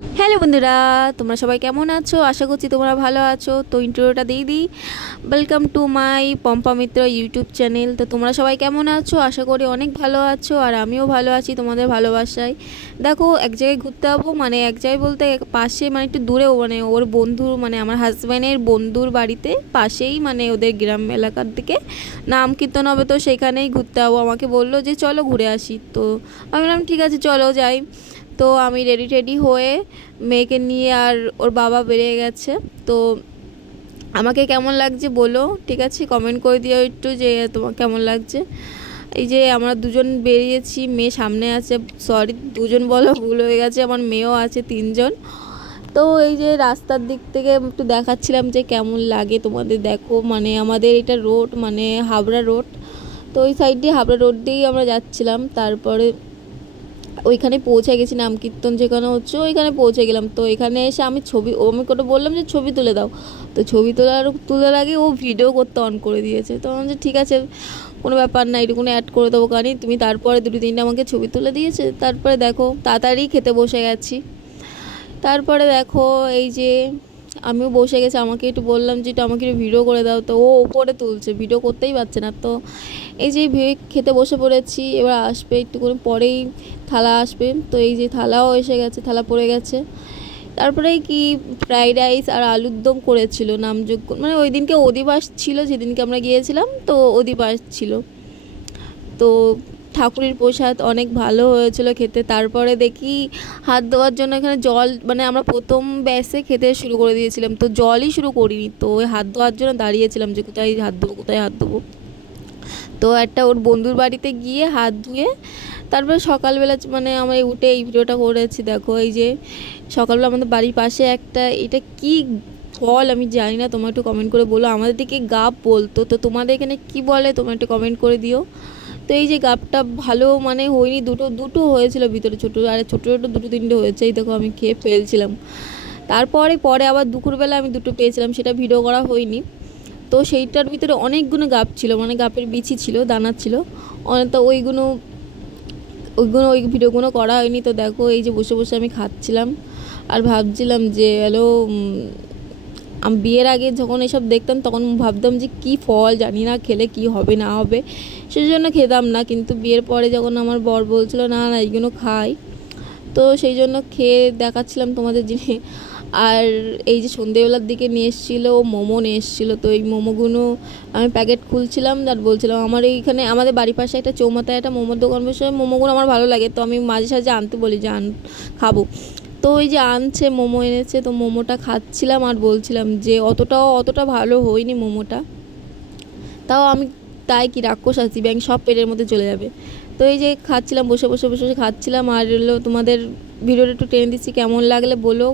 Hello বন্ধুরা, তোমরা সবাই কেমন আছো? আশা করছি তোমরা ভালো আছো। তো ইন্ট্রোটা দিয়ে দিই। Welcome to my Pampa Mitra YouTube channel. তো তোমরা সবাই কেমন আছো? আশা করি অনেক ভালো আছো, আর আমিও ভালো আছি তোমাদের ভালোবাসায়। দেখো, এক জায়গায় ঘুরতে যাবো, মানে এক জায়গায় বলতে পাশে, মানে একটু দূরেও, মানে ওর বন্ধুর, মানে আমার হাজব্যান্ডের বন্ধুর বাড়িতে পাশেই, মানে ওদের গ্রাম এলাকার দিকে নাম কীর্তন হবে, তো সেখানেই ঘুরতে যাবো। আমাকে বললো যে চলো ঘুরে আসি। তো আমি বললাম ঠিক আছে চলো যাই। তো আমি রেডি টেডি হয়ে মেয়েকে নিয়ে, আর ওর বাবা বেরিয়ে গেছে। তো আমাকে কেমন লাগছে বলো, ঠিক আছে? কমেন্ট করে দিও একটু যে তোমার কেমন লাগছে। এই যে আমরা দুজন বেরিয়েছি, মেয়ে সামনে আছে, সরি দুজন বলো ভুল হয়ে গেছে, আমার মেয়েও আছে, তিনজন। তো এই যে রাস্তার দিক থেকে একটু দেখাচ্ছিলাম যে কেমন লাগে তোমাদের। দেখো, মানে আমাদের এটা রোড, মানে হাবড়া রোড। তো ওই সাইড দিয়ে হাবড়া রোড দিয়েই আমরা যাচ্ছিলাম। তারপরে ওইখানে পৌঁছে গেছি, নাম কীর্তন যেখানে হচ্ছে ওইখানে পৌঁছে গেলাম। তো এখানে এসে আমি আমি করে বললাম যে ছবি তুলে দাও। তো ছবি তোলার আগে ও ভিডিও করতে অন করে দিয়েছে। তো আমি ঠিক আছে, কোনো ব্যাপার না, এটুকুনি অ্যাড করে দেবো কানি তুমি। তারপরে দুটো তিনটে আমাকে ছবি তুলে দিয়েছে। তারপরে দেখো তাড়াতাড়ি খেতে বসে গেছি। তারপরে দেখো এই যে আমিও বসে গেছি, আমাকে একটু বললাম যে একটু আমাকে একটু ভিডিও করে দাও। তো ও ওপরে তুলছে, ভিডিও করতেই পারছে না। তো এই যে খেতে বসে পড়েছি, এবার আসবে একটু করে পরেই থালা আসবে। তো এই যে থালাও এসে গেছে, থালা পড়ে গেছে। তারপরে কি ফ্রাইড রাইস আর আলুর দম করেছিল নামযোগ্য, মানে ওই দিনকে অধিবাস ছিল, যেদিনকে আমরা গিয়েছিলাম, তো অধিবাস ছিল। তো ঠাকুরের প্রসাদ অনেক ভালো হয়েছিল খেতে। তারপরে দেখি হাত ধোয়ার জন্য এখানে জল, মানে আমরা প্রথম ব্যাসে খেতে শুরু করে দিয়েছিলাম, তো জলই শুরু করিনি। তো ওই হাত ধোয়ার জন্য দাঁড়িয়েছিলাম যে কোথায় হাত ধোবো, কোথায় হাত ধোবো। তো একটা ওর বন্ধুর বাড়িতে গিয়ে হাত ধুয়ে তারপরে সকালবেলা, মানে আমরা উঠে এই ভিডিওটা করেছি। দেখো এই যে সকালবেলা আমাদের বাড়ির পাশে একটা, এটা কি ফল আমি জানি না, তোমরা একটু কমেন্ট করে বলো। আমাদের দিকে গাব বলতো, তো তোমাদের এখানে কি বলে তোমরা একটু কমেন্ট করে দিও। তো এই যে গাবটা ভালো মানে হয়নি, দুটো দুটো হয়েছিল ভিতরে, ছোটো, আর ছোটো ছোটো দুটো তিনটে হয়েছে। এই দেখো আমি খেয়ে ফেলছিলাম। পরে আবার দুপুরবেলা আমি দুটো পেয়েছিলাম, সেটা ভিডিও করা হয়নি। তো সেইটার ভিতরে অনেকগুলো গাব ছিল, মানে গাপের বিচি ছিল, দানা ছিল অনেক। তো ওইগুলো ওই ভিডিওগুলো করা হয়নি। তো দেখো এই যে বসে বসে আমি খাচ্ছিলাম আর ভাবছিলাম যে হ্যালো, আমি বিয়ের আগে যখন এসব দেখতাম তখন ভাবতাম যে কি ফল, জানি না খেলে কি হবে না হবে, সেই জন্য খেতাম না। কিন্তু বিয়ের পরে যখন আমার বর বলছিল না না এইগুলো খাই, তো সেই জন্য খেয়ে দেখাচ্ছিলাম তোমাদের জিনিস। আর এই যে সন্ধেবেলার দিকে নিয়ে এসেছিলো মোমো নিয়ে এসেছিলো। তো এই মোমোগুলো আমি প্যাকেট খুলছিলাম আর বলছিলাম, আমার এইখানে আমাদের বাড়ির পাশে একটা চৌমাথায় একটা মোমোর দোকান বসে, মোমোগুলো আমার ভালো লাগে, তো আমি মাঝে সাঝে আনতে বলি যে খাবো। তো ওই যে আনছে, মোমো এনেছে, তো মোমোটা খাচ্ছিলাম আর বলছিলাম যে অতটা ভালো হয়নি মোমোটা। তাও আমি, তাই কি রাক্ষস আছি, ব্যাঙ সব পেটের মধ্যে চলে যাবে। তো এই যে খাচ্ছিলাম, বসে বসে বসে বসে খাচ্ছিলাম। আর তোমাদের ভিডিওটা একটু টেনে দিচ্ছি, কেমন লাগলে বলো।